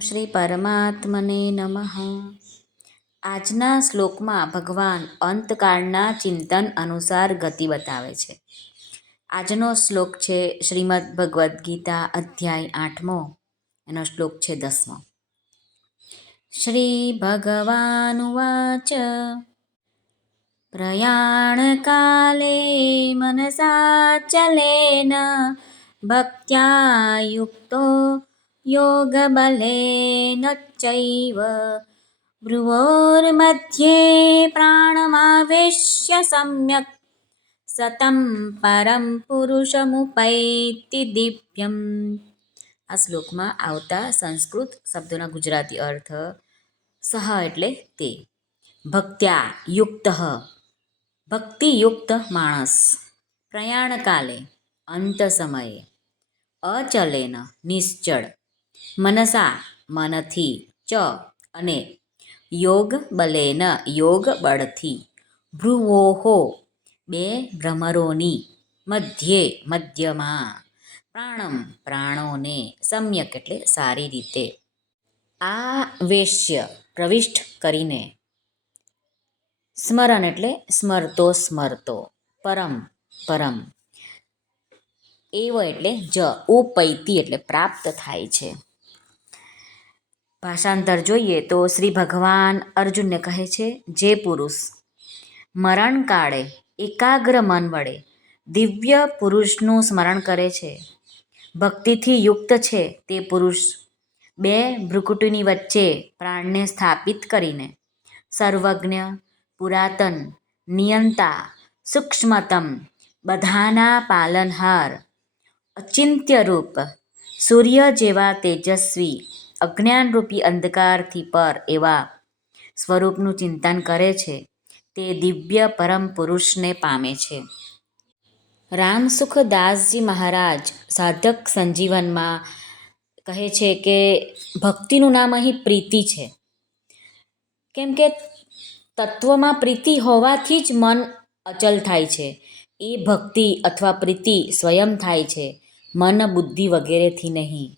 શ્રી પરમાત્મને નમઃ. આજના શ્લોકમાં ભગવાન અંતકાળના ચિંતન અનુસાર ગતિ બતાવે છે. આજનો શ્લોક છે શ્રીમદ ભગવદ્ ગીતા અધ્યાય આઠમો. એનો શ્લોક છે દસમો. શ્રી ભગવાનુવાચ પ્રયાણકાલે મનસાચલેન ભક્ત્યા યુક્તો योगबलेन चैव भ्रुवोर्मध्ये प्राणमावेश्य सम्यक्। સતમ પરમ પુરુષમુપૈતિ દિવ્યમ આ શ્લોકમાં આવતા સંસ્કૃત શબ્દોના ગુજરાતી અર્થ સહ એટલે તે ભક્ત્યા યુક્ત ભક્તિયુક્ત માણસ પ્રયાણકાલે અંત સમયે અચલેન નિશ્ચળ મનસા, મનથી, ચ, અને યોગ બલેન, યોગ બળથી. ભ્રુવોહો, બે ભ્રમરોની, મધ્યે, મધ્યમાં. પ્રાણમ, પ્રાણોને, સમ્યક એટલે સારી રીતે. આ વેશ્ય પ્રવિષ્ટ કરીને. સ્મરણ એટલે સ્મરતો સ્મરતો. પરમ પરમ. એવ એટલે જ, ઉપૈતી એટલે પ્રાપ્ત થાય છે. ભાષાંતર જોઈએ તો શ્રી ભગવાન અર્જુનને કહે છે, જે પુરુષ મરણકાળે એકાગ્ર મન વડે દિવ્ય પુરુષનું સ્મરણ કરે છે. ભક્તિથી યુક્ત છે તે પુરુષ. બે ભ્રુકુટીની વચ્ચે પ્રાણને સ્થાપિત કરીને સર્વજ્ઞ, પુરાતન, નિયંતા, સૂક્ષ્મતમ બધાના પાલનહાર, અચિંત્યરૂપ, સૂર્ય જેવા તેજસ્વી અજ્ઞાનરૂપી અંધકારથી પર એવા સ્વરૂપનું ચિંતન કરે છે, તે દિવ્ય પરમ પુરુષને પામે છે. રામસુખદાસજી મહારાજ સાધક સંજીવનમાં કહે છે કે, ભક્તિનું નામ અહીં પ્રીતિ છે. કેમ કે તત્વમાં પ્રીતિ હોવાથી જ મન અચલ થાય છે. એ ભક્તિ અથવા પ્રીતિ સ્વયં થાય છે, મન બુદ્ધિ વગેરેથી નહીં.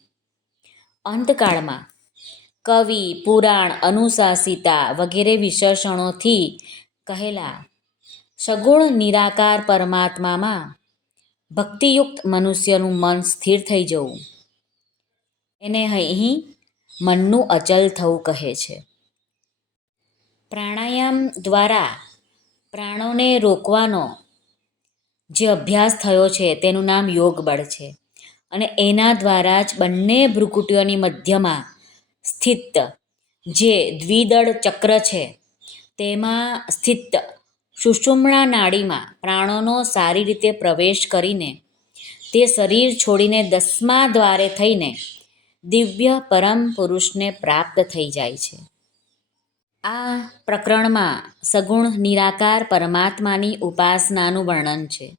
અંતકાળમાં કવિ, પુરાણ, અનુશાસિતા વગેરે વિશેષણોથી કહેલા, સગુણ નિરાકાર પરમાત્મામાં ભક્તિયુક્ત મનુષ્યનું મન સ્થિર થઈ જવું. એને અહીં મનનું અચલ થવું કહે છે. પ્રાણાયામ દ્વારા પ્રાણોને રોકવાનો જે અભ્યાસ થયો છે તેનું નામ યોગ બળ છે. અને એના દ્વારા જ બંને ભ્રુકુટીઓની મધ્યમાં સ્થિત જે દ્વિદળ ચક્ર છે, તેમાં સ્થિત સુષુમ્ણા નાડીમાં પ્રાણોનો સારી રીતે પ્રવેશ કરીને તે શરીર છોડીને દસમા દ્વારે થઈને દિવ્ય પરમ પુરુષને પ્રાપ્ત થઈ જાય છે. આ પ્રકરણમાં સગુણ નિરાકાર પરમાત્માની ઉપાસનાનું વર્ણન છે.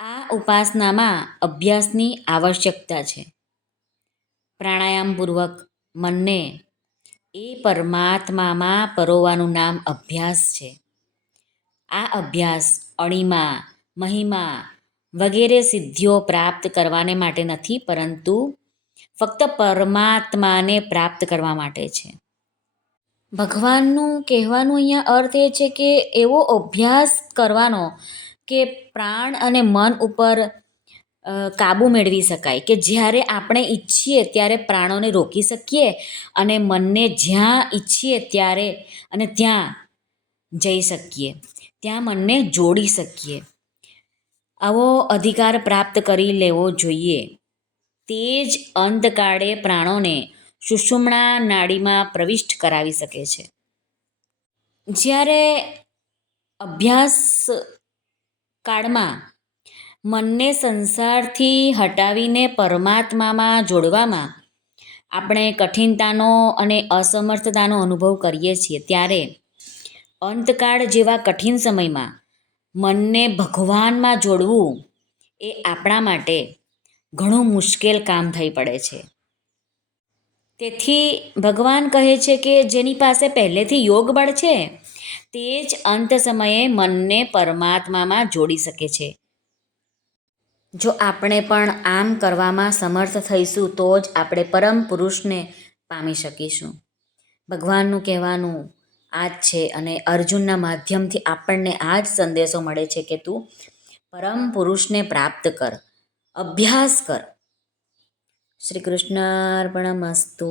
આ ઉપાસનામાં અભ્યાસની આવશ્યકતા છે. પ્રાણાયામપૂર્વક મનને એ પરમાત્મામાં પરોવાનું નામ અભ્યાસ છે. આ અભ્યાસ અણીમા, મહિમા વગેરે સિદ્ધિઓ પ્રાપ્ત કરવાને માટે નથી, પરંતુ ફક્ત પરમાત્માને પ્રાપ્ત કરવા માટે છે. ભગવાનનું કહેવાનું અહીંયા અર્થ એ છે કે એવો અભ્યાસ કરવાનો કે પ્રાણ અને મન ઉપર કાબૂ મેળવી શકાય કે જ્યારે આપણે ઈચ્છીએ ત્યારે પ્રાણોને રોકી શકીએ અને મનને જ્યાં ઈચ્છીએ ત્યારે અને ત્યાં જઈ શકીએ, ત્યાં મનને જોડી શકીએ. આવો અધિકાર પ્રાપ્ત કરી લેવો જોઈએ. તે જ અંતકાળે પ્રાણોને સુષુમણા નાડીમાં પ્રવિષ્ટ કરાવી શકે છે. જ્યારે અભ્યાસ કાળમાં મનને સંસારથી હટાવીને પરમાત્મામાં જોડવામાં આપણે કઠિનતાનો અને અસમર્થતાનો અનુભવ કરીએ છીએ. ત્યારે અંતકાળ જેવા કઠિન સમયમાં મનને ભગવાનમાં જોડવું એ આપણા માટે ઘણું મુશ્કેલ કામ થઈ પડે છે. તેથી ભગવાન કહે છે કે જેની પાસે પહેલેથી યોગ બળ છે તે જ અંત સમયે મનને પરમાત્મામાં જોડી શકે છે. જો આપણે પણ આમ કરવામાં સમર્થ થઈશું, તો જ આપણે પરમ પુરુષને પામી શકીશું. ભગવાનનું કહેવાનું આ જ છે અને અર્જુનના માધ્યમથી આપણને આ જ સંદેશો મળે છે કે તું પરમ પુરુષને પ્રાપ્ત કર, અભ્યાસ કર. શ્રી કૃષ્ણ અર્પણમસ્તુ